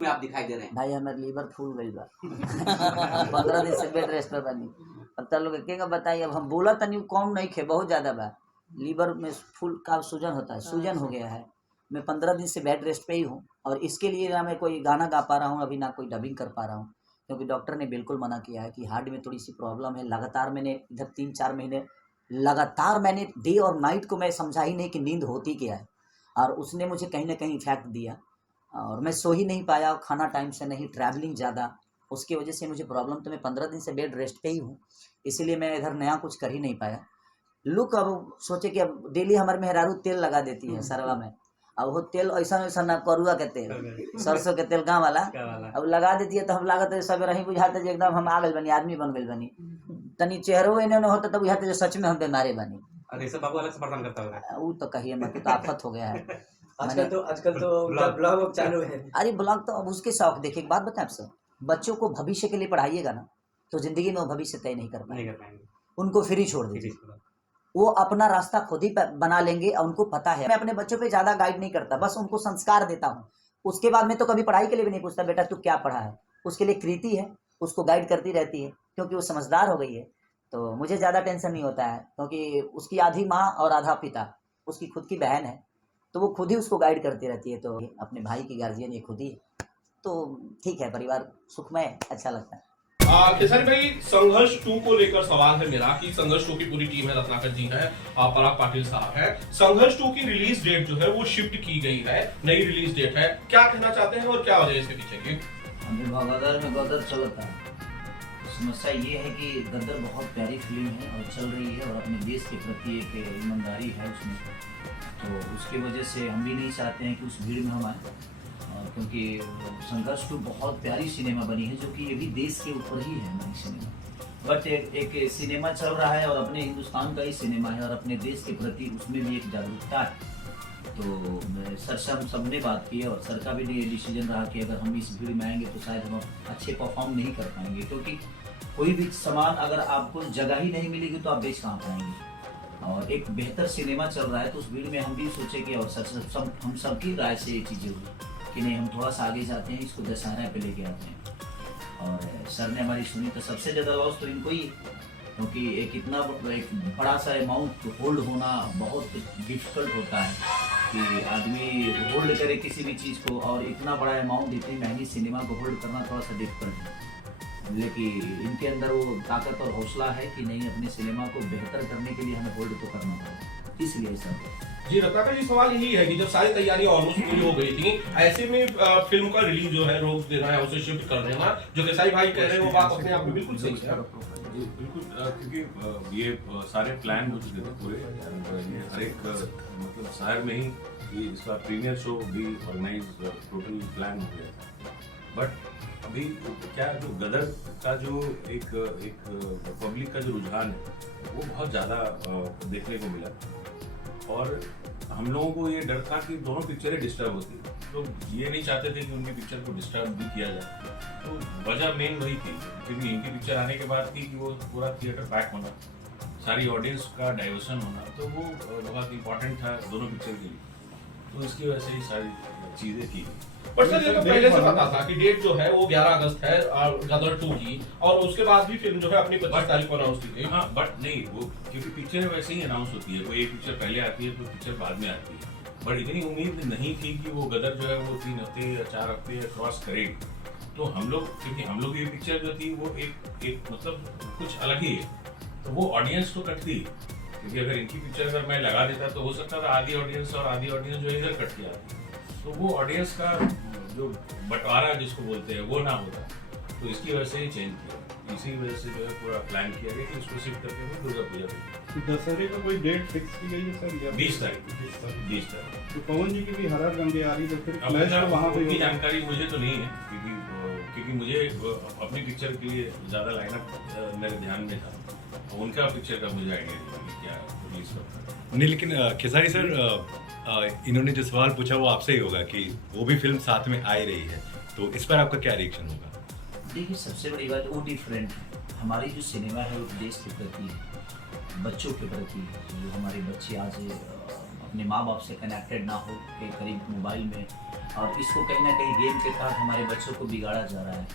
में आप दिखाई दे रहे हैं। भाई हमारे लीवर फूल गई बा 15 दिन से बेड रेस्ट पर बनी। अब तब लोग के बताइए, अब हम बोला तनी कम नहीं खे, बहुत ज्यादा बा लीवर में फूल का सूजन होता है, सूजन हो गया है। मैं 15 दिन से बेड रेस्ट पे ही हूँ और इसके लिए ना मैं कोई गाना गा पा रहा हूँ अभी, ना कोई डबिंग कर पा रहा हूँ, क्योंकि डॉक्टर ने बिल्कुल मना किया है कि हार्ट में थोड़ी सी प्रॉब्लम है। लगातार मैंने इधर 3-4 महीने लगातार मैंने डे और नाइट को मैं समझा ही नहीं कि नींद होती क्या है, और उसने मुझे कहीं ना कहीं इफेक्ट दिया और मैं सो ही नहीं पाया, खाना टाइम से नहीं, ट्रैवलिंग ज़्यादा, उसकी वजह से मुझे प्रॉब्लम। तो मैं 15 दिन से बेड रेस्ट पे ही हूँ, इसीलिए मैं इधर नया कुछ कर ही नहीं पाया। लुक अब सोचे कि अब डेली हमारे मेहरारू तेल लगा देती है सरवा में, अब वो तेल ऐसा वैसा ना, करुआ के तेल, सरसों के तेल गाँव वाला, अब लगा देती है तो हम लागत सब रही बुझाते जो एकदम हम आ गए बनी, आदमी बन गए बनी, तनी चेहरो इन्होंने होता तब बुझाते जो सच में हम बीमारी बनी। अरे सब बाबू अलग से परेशान करता होगा। वो तो कहिए मत, तो आफत हो गया है। आजकल तो ब्लॉग चालू है। अरे ब्लॉग तो अब उसके शौक। देखिए एक बात बताएं आपसे, बच्चों को भविष्य के लिए पढ़ाइएगा ना तो जिंदगी में वो भविष्य तय नहीं कर पाएंगे, उनको फ्री छोड़ दीजिए, वो अपना रास्ता खुद ही बना लेंगे और उनको पता है। मैं अपने बच्चों पे ज्यादा गाइड नहीं करता, बस उनको संस्कार देता हूँ। उसके बाद में तो कभी पढ़ाई के लिए भी नहीं पूछता, बेटा तू क्या पढ़ा है, उसके लिए कृति है, उसको गाइड करती रहती है क्योंकि वो समझदार हो गई है। तो मुझे ज़्यादा टेंशन नहीं होता है क्योंकि उसकी आधी माँ और आधा पिता, उसकी खुद की बहन है, तो वो खुद ही उसको गाइड करती रहती है। तो अपने भाई की गार्जियन ये खुद ही है, तो ठीक है, परिवार सुखमय, अच्छा लगता है। खेसारी भाई, संघर्ष 2 को लेकर सवाल है मेरा कि संघर्ष 2 की पूरी टीम है, रत्नाकर जी है, पराग पाटिल साहब है, संघर्ष 2 की रिलीज डेट जो है वो शिफ्ट की गई है, नई रिलीज डेट है, क्या कहना चाहते हैं और क्या वजह इसके पीछे की? गदर में गदर चलता है। समस्या ये है कि गदर बहुत प्यारी फिल्म है और चल रही है और अपने देश के प्रति एक ईमानदारी है उसमें, तो उसकी वजह से हम भी नहीं चाहते हैं कि उस भीड़ में हम आए, क्योंकि संघर्ष 2 बहुत प्यारी सिनेमा बनी है जो कि ये भी देश के ऊपर ही है हमारी सिनेमा, बट एक सिनेमा चल रहा है और अपने हिंदुस्तान का ही सिनेमा है और अपने देश के प्रति उसमें भी एक जागरूकता है। तो सर से हम सब ने बात की और सर का भी ये डिसीजन रहा कि अगर हम इस भीड़ में आएंगे तो शायद हम अच्छे परफॉर्म नहीं कर पाएंगे, क्योंकि कोई भी सामान अगर आपको जगह ही नहीं मिलेगी तो आप बेच कहाँ पाएंगे। और एक बेहतर सिनेमा चल रहा है तो उस भीड़ में हम भी सोचे कि और सर हम सबकी राय से ये चीज़ें हुई कि नहीं, हम थोड़ा सा आगे जाते हैं, इसको दशहरा पे लेके आते हैं। और सर ने हमारी सुनी तो सबसे ज़्यादा लॉस तो इनको ही, क्योंकि एक बड़ा सा अमाउंट होल्ड होना बहुत डिफिकल्ट होता है कि आदमी होल्ड करे किसी भी चीज़ को, और इतना बड़ा अमाउंट, इतनी महंगी सिनेमा को होल्ड करना थोड़ा सा डिफिकल्ट है। लेकिन इनके अंदर वो ताकत और हौसला है कि नहीं, अपने सिनेमा को बेहतर करने के लिए हमें होल्ड तो करना पड़ेगा, इसलिए सर। जी रत्नाकर जी, सवाल यही है कि जब सारी तैयारियां ऑलमोस्ट पूरी हो गई थी, ऐसे में फिल्म का रिलीज जो है रोक देना है, उसे शिफ्ट कर देना, जो खेसारी भाई कह रहे हैं वो बात अपने आप में बिल्कुल सही है। बिल्कुल, क्योंकि ये सारे प्लान हो चुके थे पूरे, ये हर एक मतलब शहर में ही इसका प्रीमियर शो भी ऑर्गेनाइज टोटल प्लान हो गया था। बट अभी क्या, जो गदर का जो एक पब्लिक का जो रुझान है वो बहुत ज़्यादा देखने को मिला, और हम लोगों को ये डर था कि दोनों पिक्चरें डिस्टर्ब होती, तो ये नहीं चाहते थे कि उनकी पिक्चर को डिस्टर्ब भी किया जाए। तो वजह मेन वही थी, क्योंकि इनकी पिक्चर आने के बाद थी कि वो पूरा थिएटर पैक होना, सारी ऑडियंस का डाइवर्सन होना, तो वो बहुत इंपॉर्टेंट था दोनों पिक्चर के लिए, तो इसकी वजह से ही सारी चीज़ें की। पर सर ये तो पहले से पता था कि डेट जो है वो 11 अगस्त है गदर 2 की, और उसके बाद भी फिल्म जो है अपनी 25 तारीख को अनाउंस की गई। हाँ, बट नहीं, वो क्योंकि पिक्चर वैसे ही अनाउंस होती है, कोई एक पिक्चर पहले आती है तो पिक्चर बाद में आती है, बट इतनी उम्मीद नहीं थी कि वो गदर जो है वो 3 हफ्ते या 4 हफ्ते क्रॉस करेगी। तो हम लोग, क्योंकि हम लोग ये पिक्चर जो थी वो एक मतलब कुछ अलग ही है, तो वो ऑडियंस तो कटती, क्योंकि अगर इनकी पिक्चर अगर मैं लगा देता तो हो सकता था आधी ऑडियंस और आधी ऑडियंस जो है इधर कट के आती, तो वो ऑडियंस का जो बंटवारा जिसको बोलते हैं वो ना होता, तो इसकी वजह से ही चेंज किया, इसी वजह से जो है पूरा प्लान किया गया कि इसको शिफ्ट करके हम दुर्गा पूजा में। दशहरे का कोई डेट फिक्स की गई है सर? या 20 तारीख। तो पवन जी की भी हर गंगे आ रही, तो फिर क्लैश तो वहाँ पे उनकी जानकारी मुझे तो नहीं है, क्योंकि मुझे अपनी पिक्चर के लिए ज़्यादा लाइनअप मेरे ध्यान में था, उनका पिक्चर का मुझे आइडिया नहीं क्या रिलीज करता नहीं। लेकिन खेसारी सर, इन्होंने जो सवाल पूछा वो आपसे ही होगा कि वो भी फिल्म साथ में आ रही है, तो इस पर आपका क्या रिएक्शन होगा? देखिए, सबसे बड़ी बात वो डिफरेंट है, हमारी जो सिनेमा है वो देश के प्रति है, बच्चों के प्रति है, जो हमारे बच्चे आज अपने माँ बाप से कनेक्टेड ना हो के करीब मोबाइल में, और इसको कहीं ना कहीं गेम के तहत हमारे बच्चों को बिगाड़ा जा रहा है।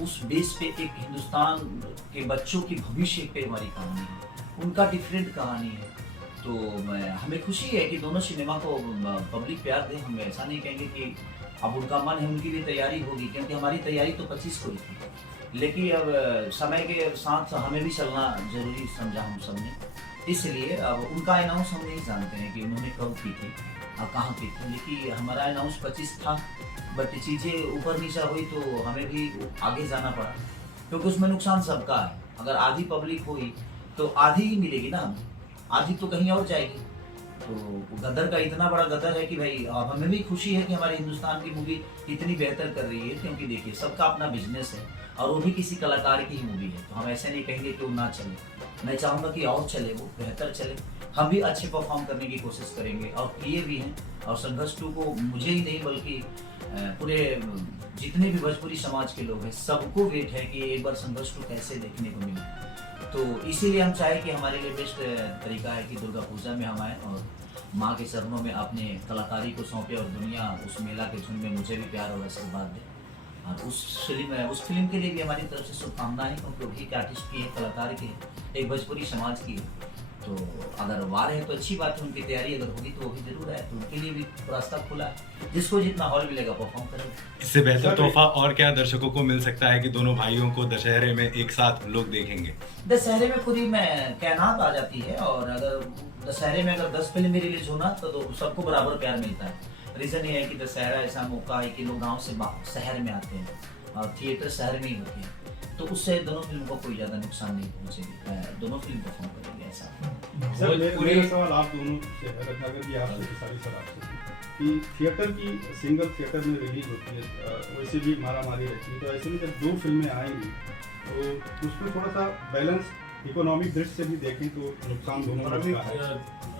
उस बेस पे एक हिंदुस्तान के बच्चों की भविष्य पे हमारी कहानी है, उनका डिफरेंट कहानी है। तो हमें खुशी है कि दोनों सिनेमा को पब्लिक प्यार दे। हम ऐसा नहीं कहेंगे कि अब उनका मन है, उनकी भी तैयारी होगी, क्योंकि हमारी तैयारी तो 25 को ही थी, लेकिन अब समय के साथ हमें भी चलना जरूरी समझा हम सब ने। इसलिए अब उनका अनाउंस हम नहीं जानते हैं कि उन्होंने कब की थी और कहाँ की थी, लेकिन हमारा अनाउंस 25 था, बट चीज़ें ऊपर नीचा हुई तो हमें भी आगे जाना पड़ा, क्योंकि उसमें नुकसान सबका है। अगर आधी पब्लिक हुई तो आधी ही मिलेगी ना, हमें आधी तो कहीं और जाएगी। तो गदर का इतना बड़ा गदर है कि भाई अब हमें भी खुशी है कि हमारे हिंदुस्तान की मूवी इतनी बेहतर कर रही है, क्योंकि देखिए सबका अपना बिजनेस है और वो भी किसी कलाकार की ही मूवी है, तो हम ऐसे नहीं कहेंगे कि वो ना चले। मैं चाहूँगा कि और चले, वो बेहतर चले, हम भी अच्छे परफॉर्म करने की कोशिश करेंगे और किए भी हैं। और संघर्ष 2 को मुझे ही नहीं बल्कि पूरे जितने भी भोजपुरी समाज के लोग हैं सबको वेट है कि एक बार संघर्ष 2 कैसे देखने को मिले। तो इसीलिए हम चाहे कि हमारे लिए बेस्ट तरीका है कि दुर्गा पूजा में हम आए और माँ के चरणों में अपने कलाकारी को सौंपे, और दुनिया उस मेला के झुंड में मुझे भी प्यार और आशीर्वाद दे। और उस फिल्म के लिए भी हमारी तरफ से शुभकामनाएं, क्योंकि वो एक आर्टिस्ट की है, कलाकार की है, एक भोजपुरी समाज की है। तो अगर वार है तो अच्छी बात है, उनकी तैयारी अगर होगी तो वो भी जरूर है, तो उनके लिए भी रास्ता खुला है, जिसको जितना हॉल मिलेगा परफॉर्म करेंगे। इससे बेहतर तोहफा और क्या दर्शकों को मिल सकता है कि दोनों भाइयों को दशहरे में एक साथ लोग देखेंगे? दशहरे में पूरी में कैनात आ जाती है, और अगर दशहरे में अगर 10 फिल्म रिलीज होना तो सबको बराबर प्यार मिलता है। रीज़न ये है कि दशहरा ऐसा मौका है कि लोग गांव से शहर में आते हैं और थिएटर शहर में ही होते हैं, तो उससे दोनों फिल्म को कोई ज़्यादा नुकसान नहीं पहुँचेगी, दोनों फिल्म परफॉर्म करेंगे ऐसा। सर मेरा सवाल आप दोनों से रत्नाकर जी आपसे, सारी सर आपसे, कि थिएटर की सिंगल थिएटर में रिलीज होती है, वैसे भी मारामारी रहती है, तो ऐसे में जब 2 फिल्में आएंगी तो उसमें थोड़ा सा बैलेंस इकोनॉमिक दृष्टि से भी देखें तो नुकसान दोनों का है।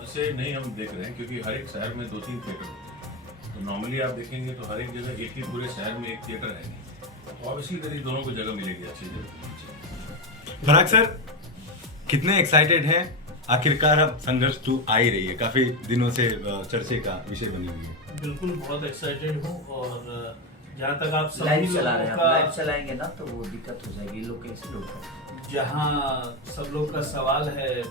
से नहीं हम देख रहे हैं, क्योंकि हर एक शहर में 2-3 थिएटर होते हैं, तो नॉर्मली आप देखेंगे तो हर एक जगह एक ही पूरे शहर में एक थिएटर रहेंगे, तो ऑब्वियसली करीब दोनों को जगह मिलेगी अच्छी जगह। फराग सर, कितने एक्साइटेड हैं? आखिरकार अब संघर्ष 2 आ ही रही है, काफी दिनों से चर्चे का विषय बनी हुई है। बिल्कुल बहुत एक्साइटेड हूँ, और जहाँ तक आप लाइव चला रहे हैं, लाइव चलाएंगे ना तो वो दिक्कत हो जाएगी, लोग कैसे लोग, जहाँ सब लोग का सवाल है,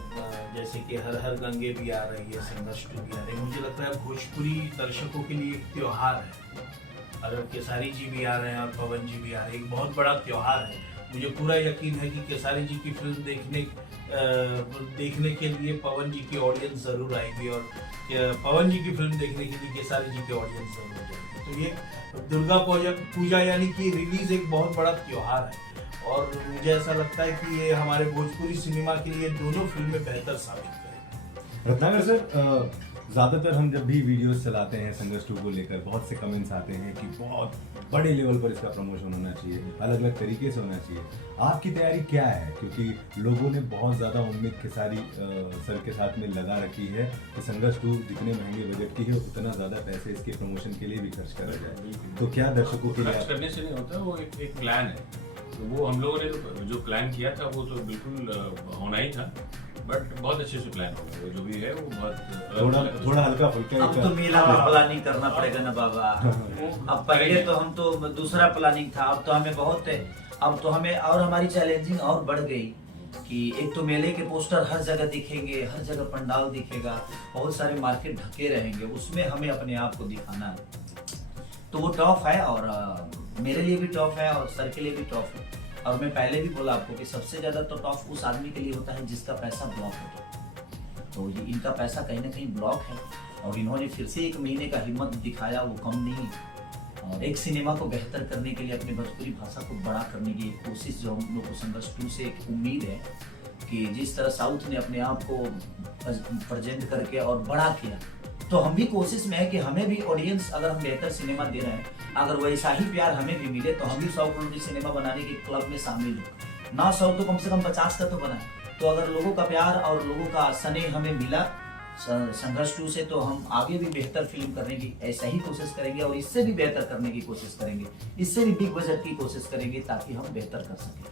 जैसे कि हर हर गंगे भी आ रही है, संघर्ष 2 भी आ रही है, मुझे लगता है भोजपुरी दर्शकों के लिए एक त्योहार है। अगर केसारी जी भी आ रहे हैं और पवन जी भी आ रहे हैं, एक बहुत बड़ा त्योहार है। मुझे पूरा यकीन है कि केसारी जी की फिल्म देखने के लिए पवन जी की ऑडियंस ज़रूर आएगी, और पवन जी की फिल्म देखने के लिए केसारी जी की ऑडियंस ज़रूर जाएगी। तो ये दुर्गा पूजा यानी कि रिलीज एक बहुत बड़ा त्योहार है, और मुझे ऐसा लगता है कि ये हमारे भोजपुरी सिनेमा के लिए दोनों फिल्में बेहतर साबित करेंगी। रत्नाकर सर, ज़्यादातर हम जब भी वीडियोस चलाते हैं संघर्ष 2 को लेकर, बहुत से कमेंट्स आते हैं कि बहुत बड़े लेवल पर इसका प्रमोशन होना चाहिए, अलग अलग तरीके से होना चाहिए। आपकी तैयारी क्या है? क्योंकि लोगों ने बहुत ज़्यादा उम्मीद खेसारी सर के साथ में लगा रखी है कि संघर्ष 2 जितने महंगे बजट की है उतना ज़्यादा पैसे इसके प्रमोशन के लिए भी खर्च करा जाए, तो क्या दर्शकों के लिए खर्च करने से नहीं होता, वो एक प्लान है, तो वो हम लोगों ने जो प्लान किया था वो तो बिल्कुल होना ही था, बट बहुत अच्छे से प्लान होगा, वो जो भी है वो बहुत थोड़ा हल्का फुल्का। अब तो मेला में प्लानिंग करना पड़ेगा ना बाबा। अब पहले तो हम तो दूसरा प्लानिंग था, अब तो हमें बहुत है, अब तो हमें और हमारी चैलेंजिंग और बढ़ गई कि एक तो मेले के पोस्टर हर जगह दिखेंगे, हर जगह पंडाल दिखेगा, बहुत सारे मार्केट ढके रहेंगे, उसमें हमें अपने आप को दिखाना है, तो वो टफ है, और मेरे लिए भी टफ है और सर के लिए भी टफ है। और मैं पहले भी बोला आपको कि सबसे ज़्यादा तो टफ उस आदमी के लिए होता है जिसका पैसा ब्लॉक होता है, तो ये इनका पैसा कहीं ना कहीं ब्लॉक है, और इन्होंने फिर से 1 महीने का हिम्मत दिखाया, वो कम नहीं, और एक सिनेमा को बेहतर करने के लिए, अपनी भोजपुरी भाषा को बड़ा करने की कोशिश जो हम लोग को संघर्ष 2 से एक उम्मीद है कि जिस तरह साउथ ने अपने आप को प्रेजेंट करके और बड़ा किया, तो हम भी कोशिश में है कि हमें भी ऑडियंस, अगर हम बेहतर सिनेमा दे रहे हैं, अगर वैसा ही प्यार हमें भी मिले, तो हम भी 100 करोड़ की सिनेमा बनाने के क्लब में शामिल हो, ना 100 तो कम से कम 50 का तो बनाए। तो अगर लोगों का प्यार और लोगों का स्नेह हमें मिला संघर्ष 2 से, तो हम आगे भी बेहतर फिल्म करने की ऐसा ही कोशिश करेंगे, और इससे भी बेहतर करने की कोशिश करेंगे, इससे भी बिग बजट की कोशिश करेंगे, ताकि हम बेहतर कर सकें।